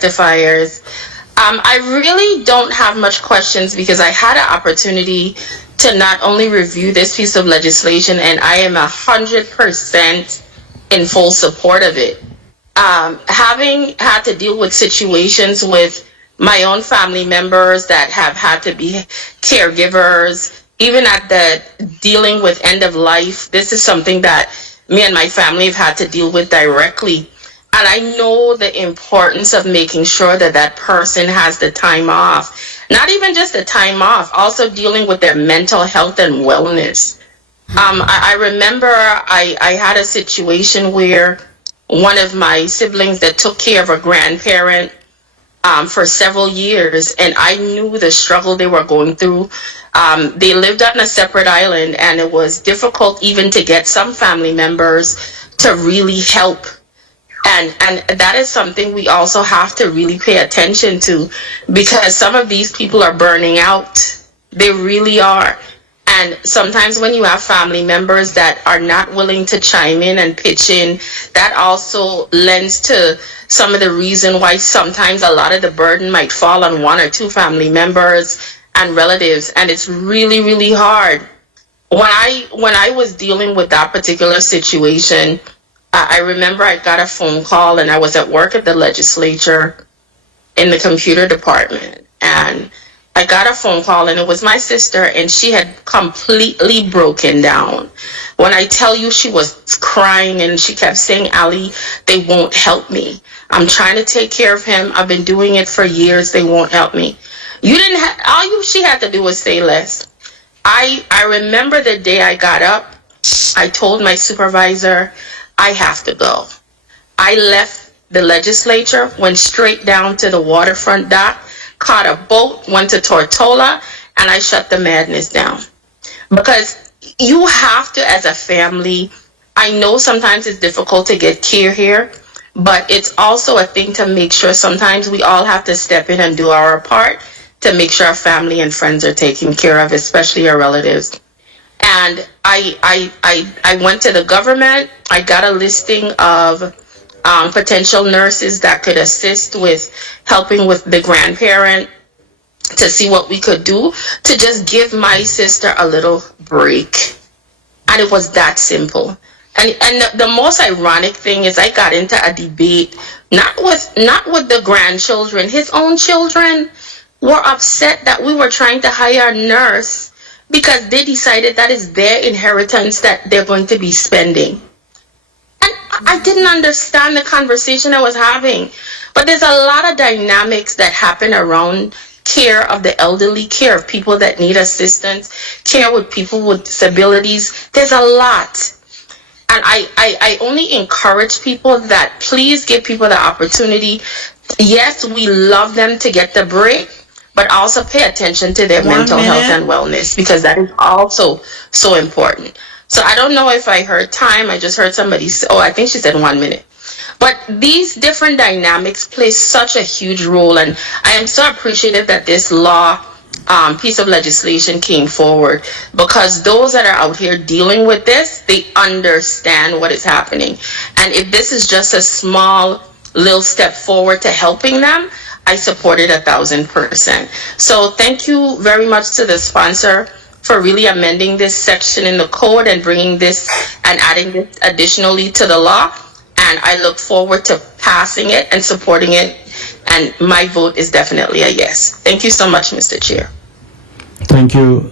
Rectifiers. I really don't have much questions because I had an opportunity to not only review this piece of legislation, and I am 100% in full support of it. Having had to deal with situations with my own family members that have had to be caregivers, even at the dealing with end of life, this is something that me and my family have had to deal with directly. And I know the importance of making sure that that person has the time off. Not even just the time off, also dealing with their mental health and wellness. I remember I had a situation where one of my siblings that took care of a grandparent for several years, and I knew the struggle they were going through. They lived on a separate island, and it was difficult even to get some family members to really help. And that is something we also have to really pay attention to, because some of these people are burning out. They really are. And sometimes when you have family members that are not willing to chime in and pitch in, that also lends to some of the reason why sometimes a lot of the burden might fall on one or two family members and relatives. And it's really, really hard. When I was dealing with that particular situation, I remember I got a phone call, and I was at work at the legislature in the computer department, and I got a phone call, and it was my sister, and she had completely broken down. When I tell you, she was crying, and she kept saying, "Ali, they won't help me. I'm trying to take care of him. I've been doing it for years. They won't help me." She had to do was say less. I remember the day I got up, I told my supervisor, I have to go. I left the legislature, went straight down to the waterfront dock, caught a boat, went to Tortola, and I shut the madness down. Because you have to, as a family, I know sometimes it's difficult to get care here, but it's also a thing to make sure sometimes we all have to step in and do our part to make sure our family and friends are taken care of, especially our relatives. And I went to the government. I got a listing of potential nurses that could assist with helping with the grandparent, to see what we could do to just give my sister a little break. And it was that simple. And the most ironic thing is I got into a debate, not with the grandchildren. His own children were upset that we were trying to hire a nurse because they decided that is their inheritance that they're going to be spending. And I didn't understand the conversation I was having. But there's a lot of dynamics that happen around care of the elderly, care of people that need assistance, care with people with disabilities. There's a lot. And I only encourage people that please give people the opportunity. Yes, we love them to get the break, but also pay attention to their mental health and wellness, because that is also so important. So I don't know if I heard time. I just heard somebody say, oh, I think she said 1 minute. But these different dynamics play such a huge role, and I am so appreciative that this piece of legislation came forward, because those that are out here dealing with this, they understand what is happening. And if this is just a small little step forward to helping them, I support it 1,000%. So thank you very much to the sponsor for really amending this section in the code and bringing this and adding this additionally to the law. And I look forward to passing it and supporting it. And my vote is definitely a yes. Thank you so much, Mr. Chair. Thank you.